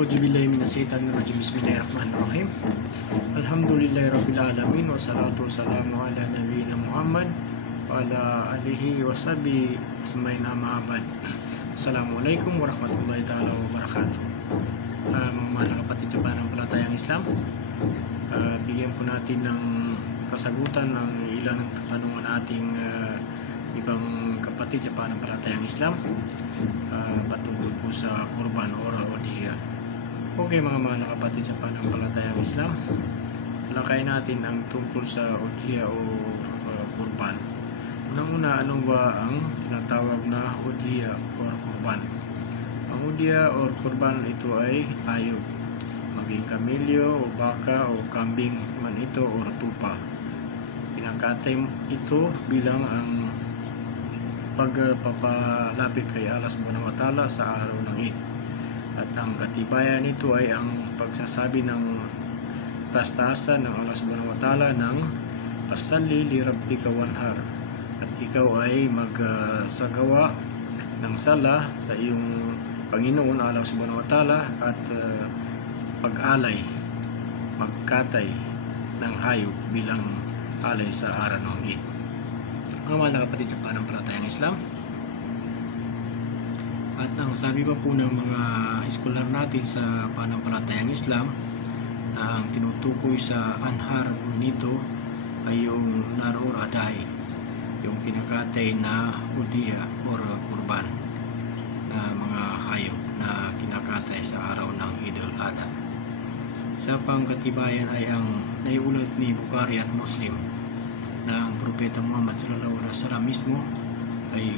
Auzubillahiminasyaitanirrajim. Bismillahirrahmanirrahim. Alhamdulillahirrabbilalamin. Wassalatu wassalamu ala nabiyina Muhammad wa ala alihi wa sahbihi asmain amma ba'd. Assalamualaikum warahmatullahi ta'ala wabarakatuh. Mga kapatid sa pananampalatayang Islam, bigyan po natin ng kasagutan ng ilang katanungan ating ibang kapatid sa pananampalatayang Islam patungkol po sa kurban or udhiya. Okay mga kapatid sa pananampalatayang Islam, talakayin natin ang tungkol sa udhiya o kurban. Unang-una, ano ba ang tinatawag na udhiya or kurban? Ang udhiya or kurban ito ay ayog, maging kamilyo o baka o kambing man ito or tupa. Pinakatay ito bilang ang pagpapalapit kay Allah Subhanahu wa Ta'ala sa araw ng Eid. At ang katibayan nito ay ang pagsasabi ng taas-taasan ng Allah Subhanahu wa Ta'ala ng pasalli li rabbika wanhar, at ikaw ay magsagawa ng sala sa iyong Panginoon Allah Subhanahu wa Ta'ala at pag-alay, magkatay ng hayop bilang alay sa araw ng Eid. Ang mga kapatid sa pananampalatayang Islam, at ang sabi pa po ng mga scholar natin sa pananampalatayang Islam na ang tinutukoy sa anhar nito ay yung nar or aday, yung kinakatay na udhiya or kurban na mga hayop na kinakatay sa araw ng Eid al-Adha. Sa pangkatibayan ay ang naiulat ni Bukhari at Muslim na ang Propeta Muhammad sallallahu alaihi wasallam mismo ay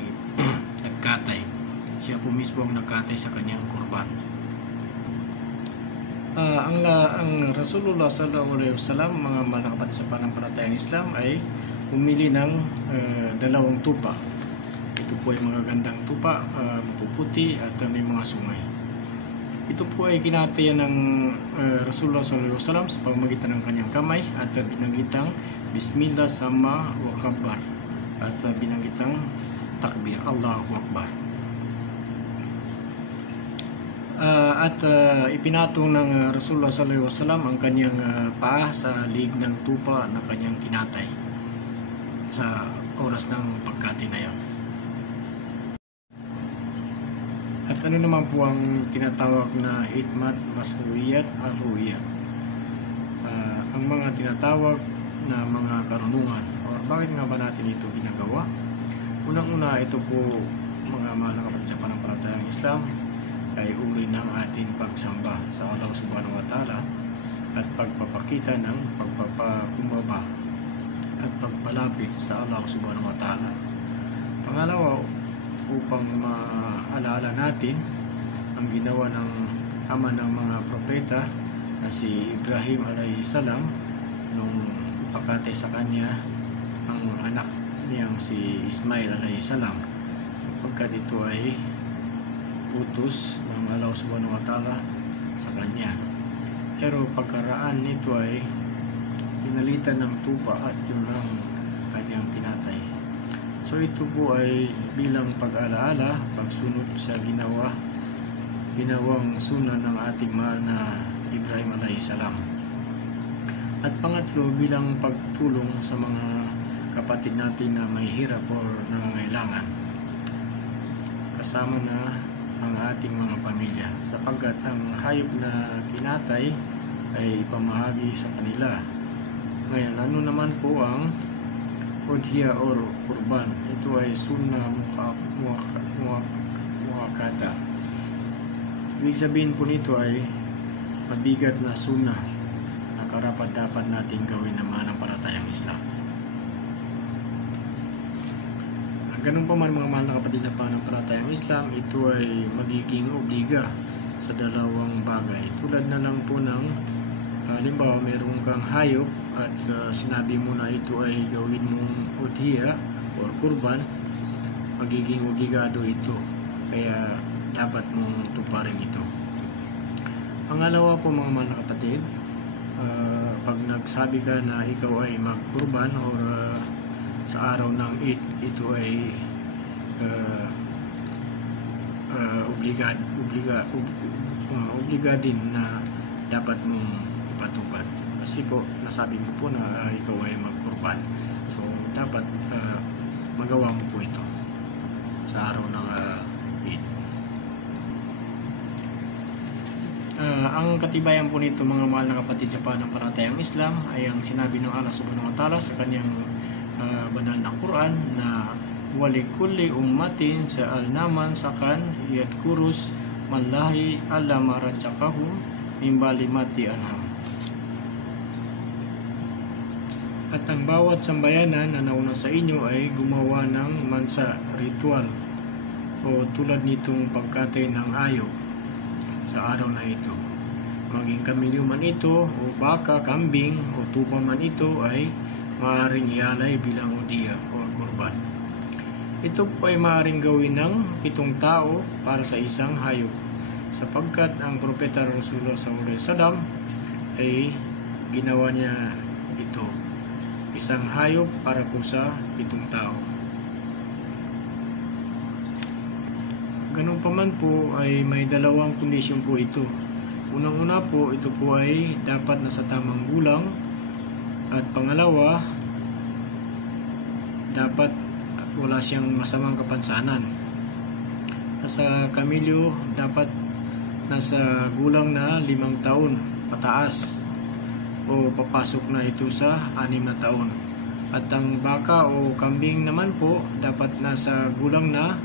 nagkatay. Siya po mismo ang nagkatay sa kanyang kurban. Ang Rasulullah sallallahu alaihi wasallam, mga kapatid sa pananampalatayang Islam, ay pumili ng dalawang tupa. Ito po ay mga gandang tupa, mapuputi at may mga sungay. Ito po ay kinatayan ng Rasulullah sallallahu alaihi wasallam sa pamamagitan ng kanyang kamay at binanggitang Bismillah sama wa kabbar at binanggitang takbir, Allahu Akbar. Ipinatong ng Rasulullah sallallahu alaihi wasallam ang kanyang paa sa liig ng tupa na kanyang kinatay sa oras ng pagkatay na yan. At ano naman po ang tinatawag na hikmat, mas'uliyat, al-huwiyat? Ang mga tinatawag na mga karunungan, or bakit nga ba natin ito ginagawa? Unang-una, ito po mga kapatid sa pananampalatayang Islam ay uri ng ating pagsamba sa Allah Subhanahu wa Ta'ala at pagpapakita ng pagpapakumbaba at pagpalapit sa Allah Subhanahu wa Ta'ala. Pangalawa, upang maalala natin ang ginawa ng ama ng mga propeta na si Ibrahim alayhi salam nung ipakatay sa kanya ang anak niyang si Ismail alayhi salam, sapagkat ito ay utos ng Allah Subhanahu wa Ta'ala sa kanya. Pero pagkaraan nito ay pinalitan ng tupa at yun ang kanyang kinatay. So ito po ay bilang pag-alaala, pagsunod sa ginawang sunan ng ating mahal na Ibrahim alayhi salam. At pangatlo, bilang pagtulong sa mga kapatid natin na may hirap o nangangailangan, kasama na ang ating mga pamilya, sapagkat ang hayop na kinatay ay ipamahagi sa kanila. Ngayon, ano naman po ang udhiya or kurban? Ito ay sunnah muakkada. Ibig sabihin po nito ay mabigat na sunnah na karapat-dapat nating gawin ng mananampalatayang Islam. Ganun pa man mga mahal na kapatid sa pananampalatayang Islam, ito ay magiging obliga sa dalawang bagay. Tulad na lang po ng halimbawa meron kang hayop at sinabi mo na ito ay gawin mong udhiya or kurban, magiging obligado ito, kaya dapat mong tuparin ito. Pangalawa po mga mahal na kapatid, pag nagsabi ka na ikaw ay magkurban or sa araw ng Eid, ito ay obliga din na dapat mong ipatupad. Kasi po, nasabi mo po na ikaw ay magkurban. So, dapat magawa mo po ito sa araw ng Eid. Ang katibayan po nito, mga mahal na kapatid sa pananampalatayang Islam, ay ang sinabi ng Allah subhanahu wa ta'ala sa kanyang banal na Quran na walikulli ummatin sa'alnaman sakan yadkurus mallahi alla marajakahum mimbali mati anham. At ang bawat sambayanan na nauna sa inyo ay gumawa ng mansa, ritual o tulad nitong pagkatay ng ayo sa araw na ito. Maging kamilyo man ito o baka, kambing o tupa man ito ay maaaring ialay bilang udiya o kurban. Ito po ay maaaring gawin ng 7 tao para sa isang hayop, sapagkat ang propeta Rasulullah SAW ay ginawa niya ito, isang hayop para po sa 7 tao. Ganun pa man po ay may dalawang kondisyon po ito. Unang-una po, ito po ay dapat nasa tamang gulang, at pangalawa, dapat wala siyang masamang kapansanan. At sa kamilyo, dapat nasa gulang na 5 taon pataas o papasok na ito sa 6 na taon. At ang baka o kambing naman po, dapat nasa gulang na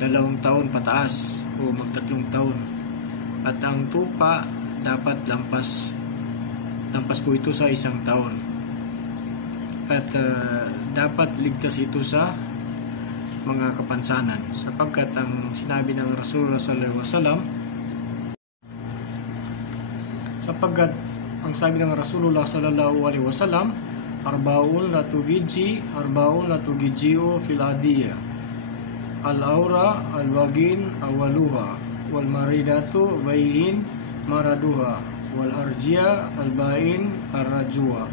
2 taon pataas o mag-3 taon. At ang tupa, dapat lampas po ito sa 1 taon. At dapat ligtas ito sa mga kapansanan, sapagkat ang sinabi ng Rasulullah sallallahu alaihi wasallam, sapagkat ang sabi ng Rasulullah sallallahu alaihi wasallam, arbaun la tugiji fil adiyah, al-aura al-wagin awaluha, wal maridatu bayin maraduha, wal arjia al-bain ar-rajua,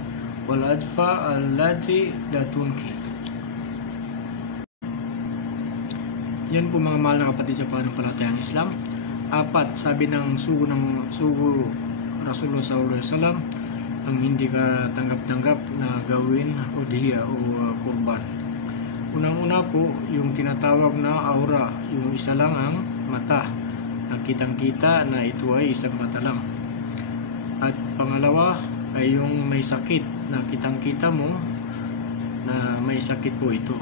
wal adfa allati datunki. Yan po mga mahal na kapatid sa pananampalatayang Islam. 4, sabi ng sugo Rasulullah SAW, ang hindi ka tanggap-tanggap na gawin udhiya o kurban. Unang-una po, yung tinatawag na aura, yung isa lang ang mata, na kitang-kita na ito ay isang mata lang. At pangalawa ay yung may sakit, na kitang-kita mo na may sakit po ito.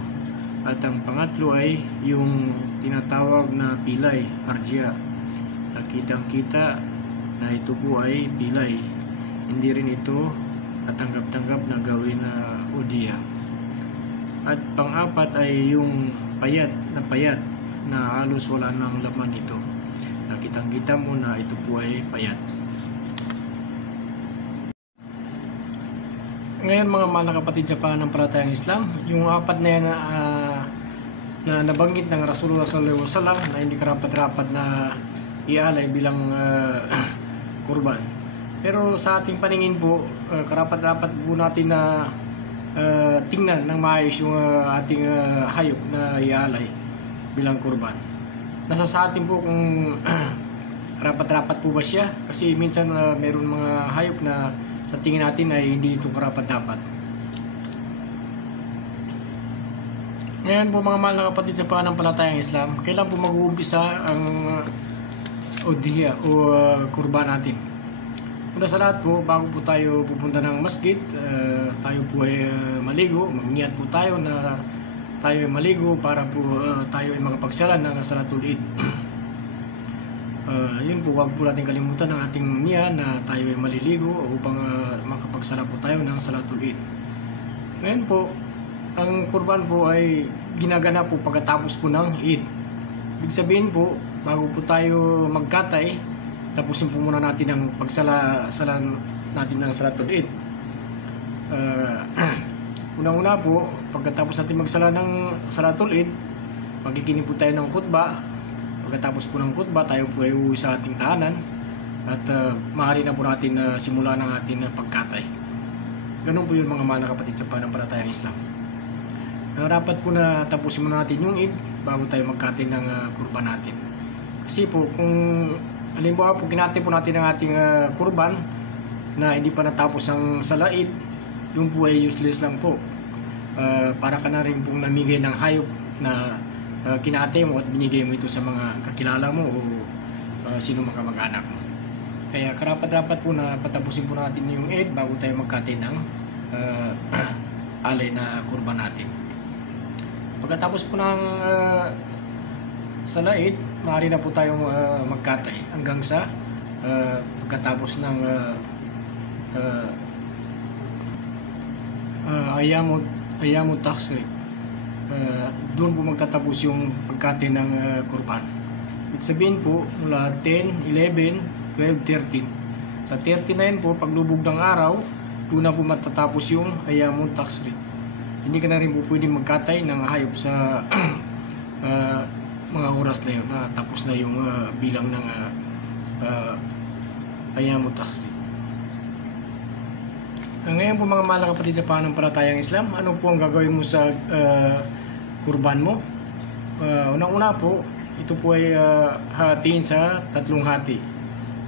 At ang pangatlo ay yung tinatawag na pilay, arjia, na kitang-kita na ito po ay pilay. Hindi rin ito tanggap-tanggap na gawin na udhiya. At pang-4 ay yung payat na halos wala ng laman ito, na kitang-kita mo na ito po ay payat. Ngayon mga mahal na kapatid sa pananampalatayang Islam, yung 4 na yan na nabanggit ng Rasulullah sallallahu alaihi wasallam na hindi karapat-rapat na ialay bilang kurban. Pero sa ating paningin po, karapat-dapat po natin na tingnan ng maayos yung ating hayop na ialay bilang kurban. Nasa sa atin po kung karapat-dapat po ba siya, kasi minsan mayroon mga hayop na sa tingin natin ay hindi ito karapat-dapat. Ngayon po mga mahal na kapatid sa pananampalatayang Islam, kailan po mag-uumpisa ang udhiya o kurban natin? Una sa lahat po, bago po tayo pupunta ng masjid, tayo po ay maligo. Mag-niyat po tayo na tayo ay maligo para po tayo ay makapagsalan ng Salatul Eid. Yun po, wag po natin kalimutan ang ating niya na tayo ay maliligo upang makapagsala po tayo ng Salatul Eid. Ngayon po, ang kurban po ay ginaganap po pagkatapos po ng Eid. Ibig sabihin po, bago po tayo magkatay, tapusin po muna natin ang pagsala natin ng Salatul Eid. Unang-una po, pagkatapos natin magsala ng Salatul Eid, magikinig po tayo ng khutbah. Pagkatapos po ng khutbah, tayo po ay uwi sa ating tahanan at maaari na po natin simulan ang ating pagkatay. Ganun po yun mga mahal na kapatid sa pananampalatayang Islam. Dapat po na tapusin muna natin yung Eid bago tayo magkatay ng kurban natin. Kasi po kung halimbawa po kinati po natin ang ating kurban na hindi pa natapos ang salait, yung po ay useless lang po. Para ka na rin pong namigay ng hayop na kinate mo at binigay mo ito sa mga kakilala mo o sino mga kamag-anak mo. Kaya karapat-dapat po na patapusin po natin yung Eid bago tayo magkate ng alay na kurban natin. Pagkatapos po ng salait, maaari na po tayong magkatay hanggang sa pagkatapos ng Ayamut Tashrik. Doon po magtatapos yung pagkate ng kurban. Ibig sabihin po, mula 10, 11, 12, 13. Sa 39 po, paglubog ng araw, doon na po matatapos yung Ayamut Tashrik. Hindi ka na rin po pwedeng magkatay ng hayop sa mga oras na yun, na tapos na yung bilang ng Ayamut Tashrik. Ngayon po mga mahal na kapatid sa pananampalatayang Islam, ano po ang gagawin mo sa kurban mo? Unang-una po, ito po ay hatiin sa 3 hati.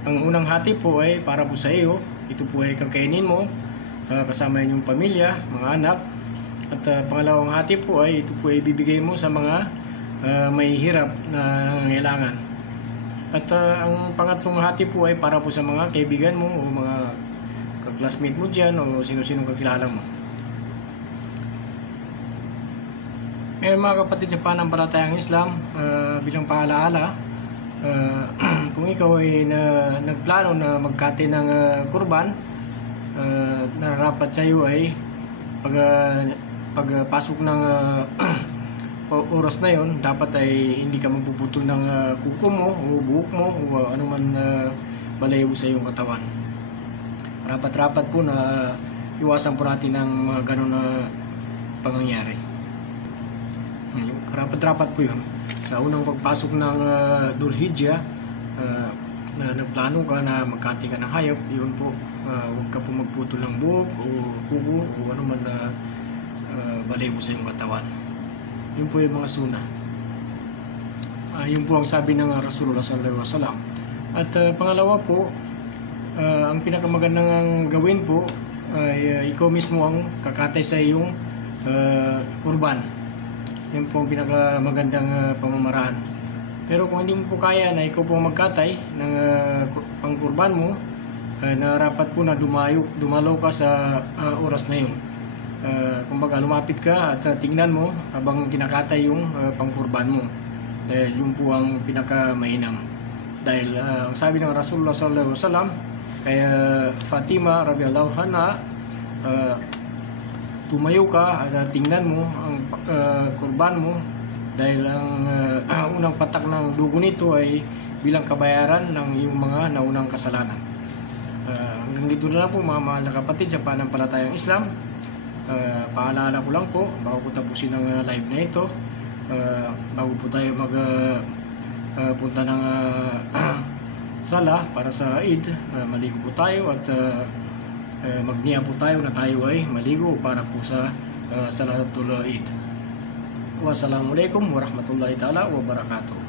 Ang unang hati po ay para po sa iyo, ito po ay kakainin mo, kasama yung pamilya, mga anak. At pangalawang hati po ay ito po ay bibigay mo sa mga may hirap na nangangailangan. At ang pangatlong hati po ay para po sa mga kaibigan mo o mga classmate mo dyan o sino-sinong kakilala mo. Ngayon mga kapatid sa pananampalatayang Islam, bilang paalaala, kung ikaw ay nagplano na magkate ng kurban, nararapat sa iyo ay pagpasok ng oras na yon, dapat ay hindi ka magpuputol ng kuko mo o buhok mo o anuman balahibo sa iyong katawan. Rapat-rapat po na iwasan po natin ang mga ganun na pangyayari. Rapat-rapat po yun. Sa unang pagpasok ng Dhul-Hijjah, na nagplano ka na magkati ka ng hayop, yun po, huwag ka po magputol ng buhok o kuko o ano man na balahibo sa iyong katawan. Yun po yung mga suna. Yun po ang sabi ng Rasulullah sallallahu alaihi wasallam. At pangalawa po, ang pinakamagandang gawin po ay ikaw mismo ang kakatay sa iyong kurban. Yan po ang pinakamagandang pamamaraan. Pero kung hindi mo po kaya na ikaw po magkatay ng pangkurban mo, narapat po na dumalaw ka sa oras na yun. Kumbaga lumapit ka at tingnan mo habang kinakatay yung pangkurban mo. Dahil yun po ang pinakamainam. Dahil ang sabi ng Rasulullah sallallahu alaihi wasallam, kaya Fatima radhiyallahu anha, tumayo ka at tingnan mo ang kurban mo dahil ang unang patak ng dugo nito ay bilang kabayaran ng iyong mga naunang kasalanan. Hanggang dito na lang po mga mahal na kapatid sa pananampalatayang Islam. Paalala ko lang po bago ko tapusin ang live na ito, bago po tayo punta ng sala para sa Eid, maligo po tayo at magniya po tayo na tayo ay maligo para po sa Salatul Eid. Wassalamualaikum warahmatullahi taala wabarakatuh.